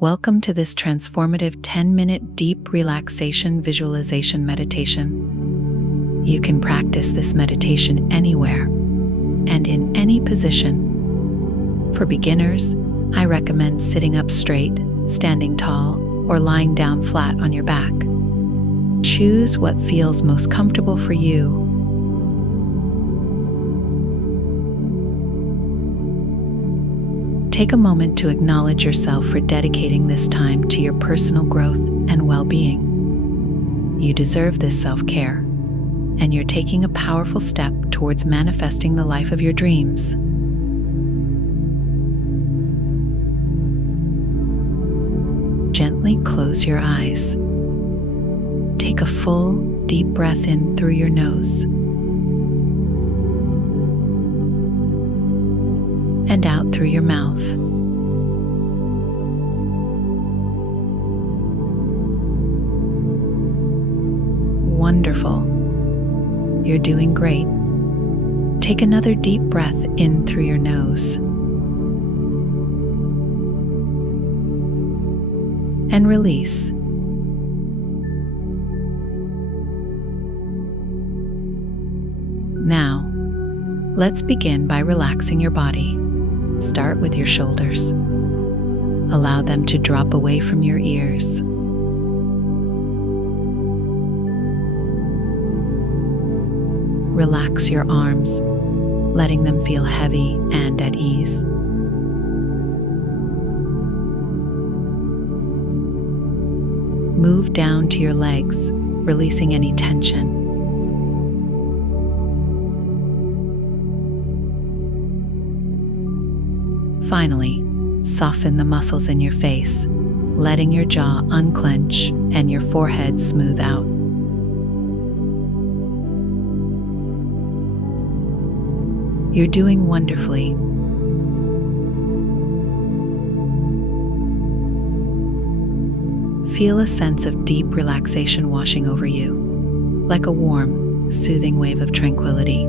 Welcome to this transformative 10-minute deep relaxation visualization meditation. You can practice this meditation anywhere and in any position. For beginners, I recommend sitting up straight, standing tall, or lying down flat on your back. Choose what feels most comfortable for you. Take a moment to acknowledge yourself for dedicating this time to your personal growth and well-being. You deserve this self-care, and you're taking a powerful step towards manifesting the life of your dreams. Gently close your eyes. Take a full, deep breath in through your nose and out through your mouth. Wonderful. You're doing great. Take another deep breath in through your nose and release. Now, let's begin by relaxing your body. Start with your shoulders. Allow them to drop away from your ears. Relax your arms, letting them feel heavy and at ease. Move down to your legs, releasing any tension. Finally, soften the muscles in your face, letting your jaw unclench and your forehead smooth out. You're doing wonderfully. Feel a sense of deep relaxation washing over you, like a warm, soothing wave of tranquility.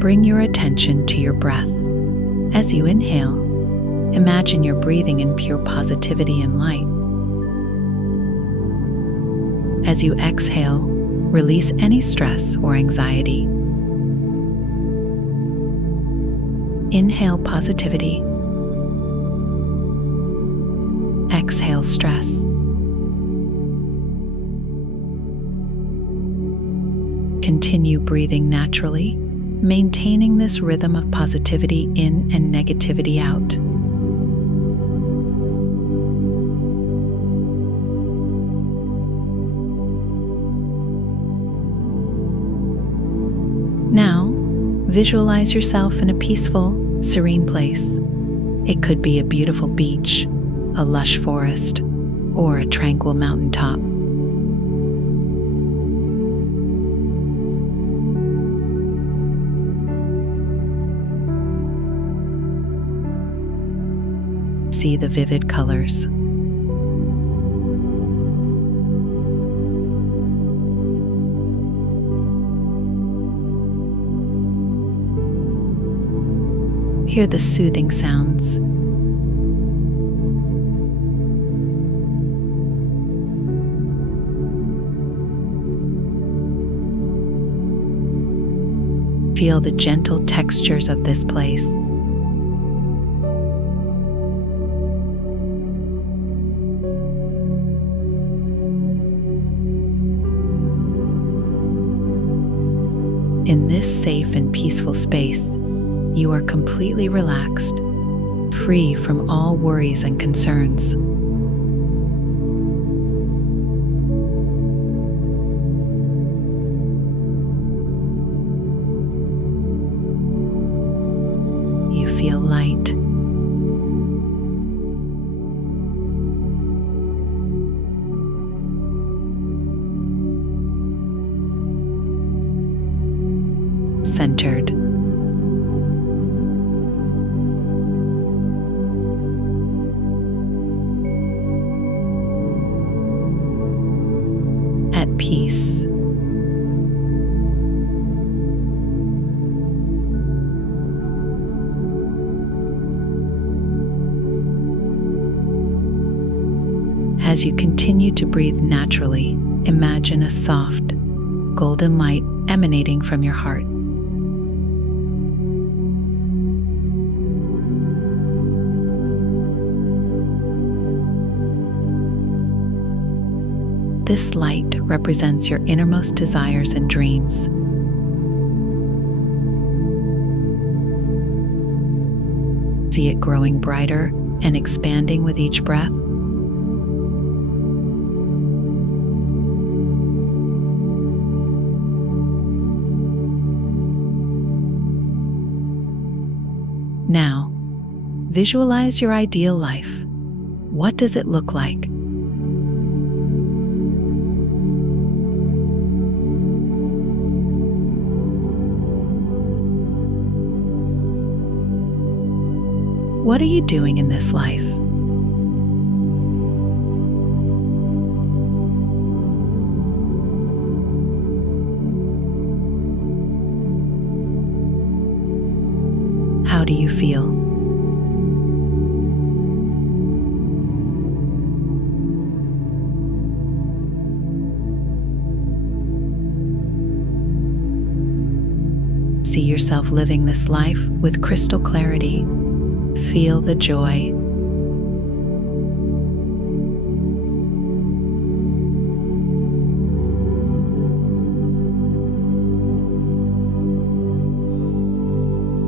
Bring your attention to your breath. As you inhale, imagine you're breathing in pure positivity and light. As you exhale, release any stress or anxiety. Inhale positivity. Exhale stress. Continue breathing naturally, maintaining this rhythm of positivity in and negativity out. Now, visualize yourself in a peaceful, serene place. It could be a beautiful beach, a lush forest, or a tranquil mountaintop. See the vivid colors. Hear the soothing sounds. Feel the gentle textures of this place. In this safe and peaceful space, you are completely relaxed, free from all worries and concerns. You feel light. Centered. At peace. As you continue to breathe naturally, imagine a soft, golden light emanating from your heart. This light represents your innermost desires and dreams. See it growing brighter and expanding with each breath. Now, visualize your ideal life. What does it look like? What are you doing in this life? How do you feel? See yourself living this life with crystal clarity. Feel the joy.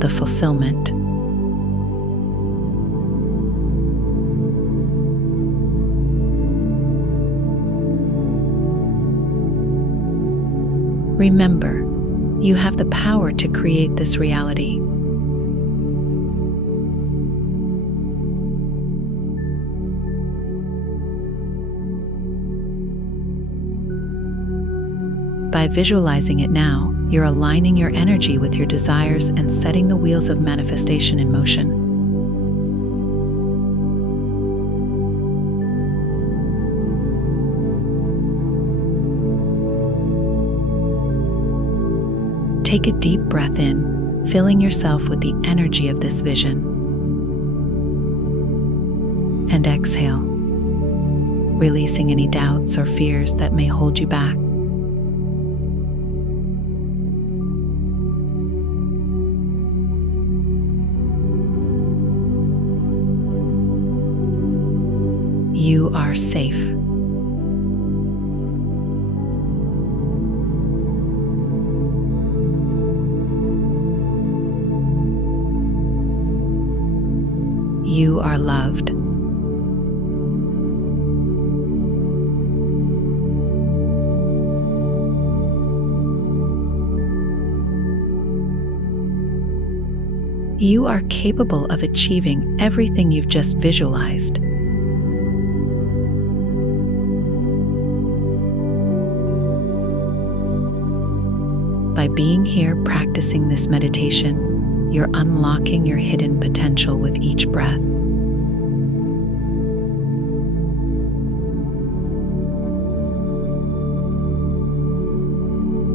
The fulfillment. Remember, you have the power to create this reality. By visualizing it now, you're aligning your energy with your desires and setting the wheels of manifestation in motion. Take a deep breath in, filling yourself with the energy of this vision. And exhale, releasing any doubts or fears that may hold you back. You are safe. You are loved. You are capable of achieving everything you've just visualized. By being here practicing this meditation, you're unlocking your hidden potential with each breath.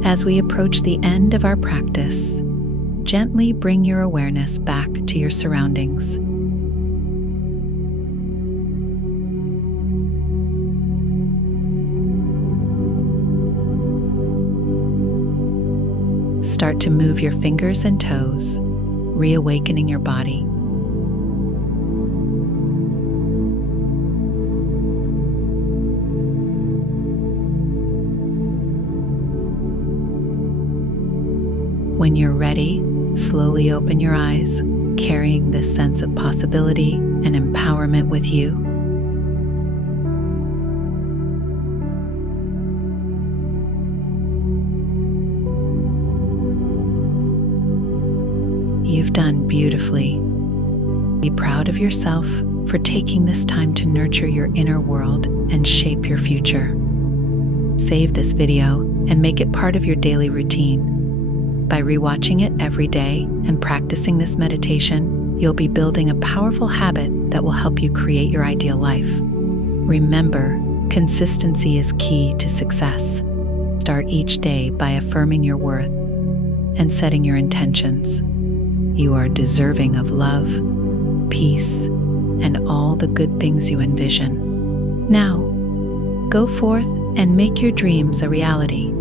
As we approach the end of our practice, gently bring your awareness back to your surroundings. Start to move your fingers and toes, reawakening your body. When you're ready, slowly open your eyes, carrying this sense of possibility and empowerment with you. You've done beautifully. Be proud of yourself for taking this time to nurture your inner world and shape your future. Save this video and make it part of your daily routine. By rewatching it every day and practicing this meditation, you'll be building a powerful habit that will help you create your ideal life. Remember, consistency is key to success. Start each day by affirming your worth and setting your intentions. You are deserving of love, peace, and all the good things you envision. Now, Go forth and make your dreams a reality.